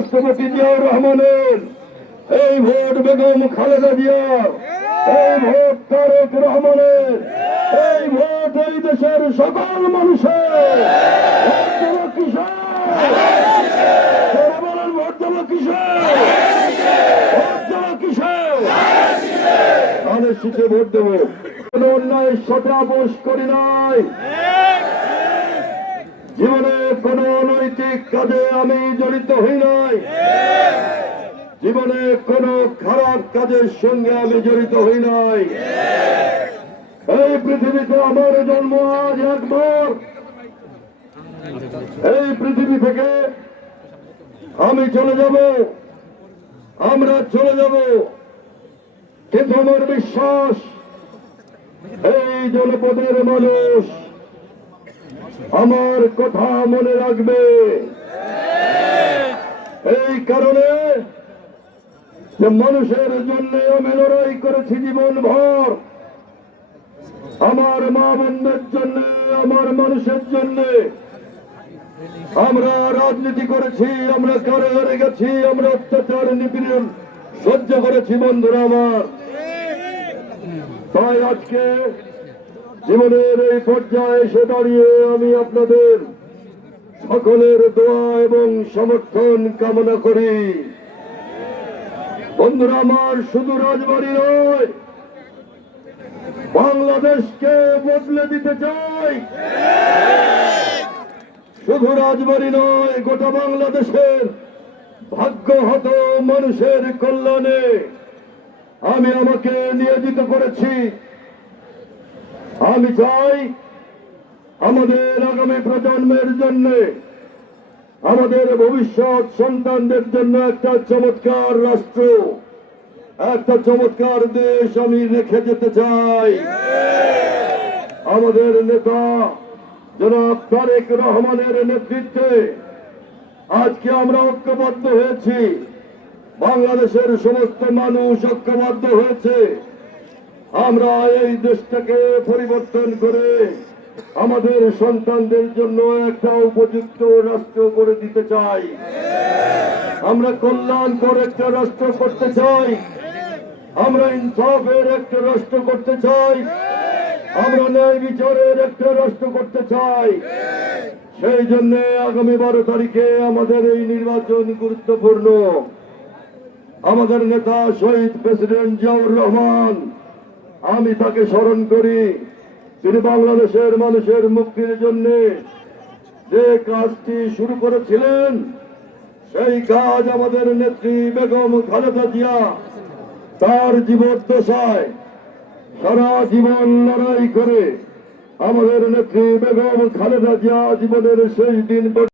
রাষ্ট্রপতি জিয়াউর রহমানের এই ভোট বেগম খালেদা জিয়ার এই ভোট তারেক রহমানের, এই ভোট এই দেশের সকল মানুষের ভোট দেবো। অন্যায় সাথে আপোষ করি নাই জীবনে কোন অনৈতিক কাজে আমি জড়িত হই নাই। জীবনে কোন খারাপ কাজের সঙ্গে আমি জড়িত হই নাই। এই পৃথিবীতে আমার জন্ম আজ একবার। এই পৃথিবী থেকে আমি চলে যাব। আমরা চলে যাব। কিন্তু আমার বিশ্বাস, এই জনপদের মানুষ আমার কথা মনে রাখবে। এই কারণে যে মানুষের জন্য আমি লড়াই করেছি জীবন ভর আমার মা বোনদের জন্য, আমার মানুষের জন্য আমরা রাজনীতি করেছি, আমরা কারাগারে গেছি, আমরা অত্যাচার, নিপীড়ন সহ্য করেছি, বন্ধুরা আমার। তাই আজকে জীবনের এই পর্যায়ে এসে দাঁড়িয়ে আমি আপনাদের সকলের দোয়া এবং সমর্থন কামনা করি। বন্ধুরা, আমার শুধু রাজবাড়ি নয়, বাংলাদেশকে বদলে দিতে চাই। শুধু রাজবাড়ি নয়, গোটা বাংলাদেশের ভাগ্য ভাগ্যহত মানুষের কল্যাণে আমি আমাকে নিয়োজিত করেছি। আমি চাই আমাদের আগামী প্রজন্মের জন্য, আমাদের ভবিষ্যৎ সন্তানদের জন্য একটা চমৎকার রাষ্ট্র, একটা চমৎকার দেশ আমি রেখে যেতে চাই। আমাদের নেতা জনাব তারেক রহমানের নেতৃত্বে আজকে আমরা ঐক্যবদ্ধ হয়েছি। বাংলাদেশের সমস্ত মানুষ ঐক্যবদ্ধ হয়েছে। আমরা এই দেশটাকে পরিবর্তন করে আমাদের সন্তানদের জন্য একটা উপযুক্ত রাষ্ট্র করে দিতে চাই। আমরা কল্যাণকর একটা রাষ্ট্র করতে চাই। আমরা ইনসাফের একটা রাষ্ট্র করতে চাই। আমরা ন্যায় বিচারের একটা রাষ্ট্র করতে চাই। সেই জন্য আগামী বারো তারিখে আমাদের এই নির্বাচন গুরুত্বপূর্ণ। আমাদের নেতা শহীদ প্রেসিডেন্ট জিয়াউর রহমান আমি তাকে স্মরণ করি, তিনি বাংলাদেশের মানুষের মুক্তির জন্য যে কাজটি শুরু করেছিলেন, সেই কাজ আমাদের নেত্রী বেগম খালেদা জিয়া তার জীবদ্দশায় সারা জীবন লড়াই করে আমাদের নেত্রী বেগম খালেদা জিয়া জীবনের শেষ দিন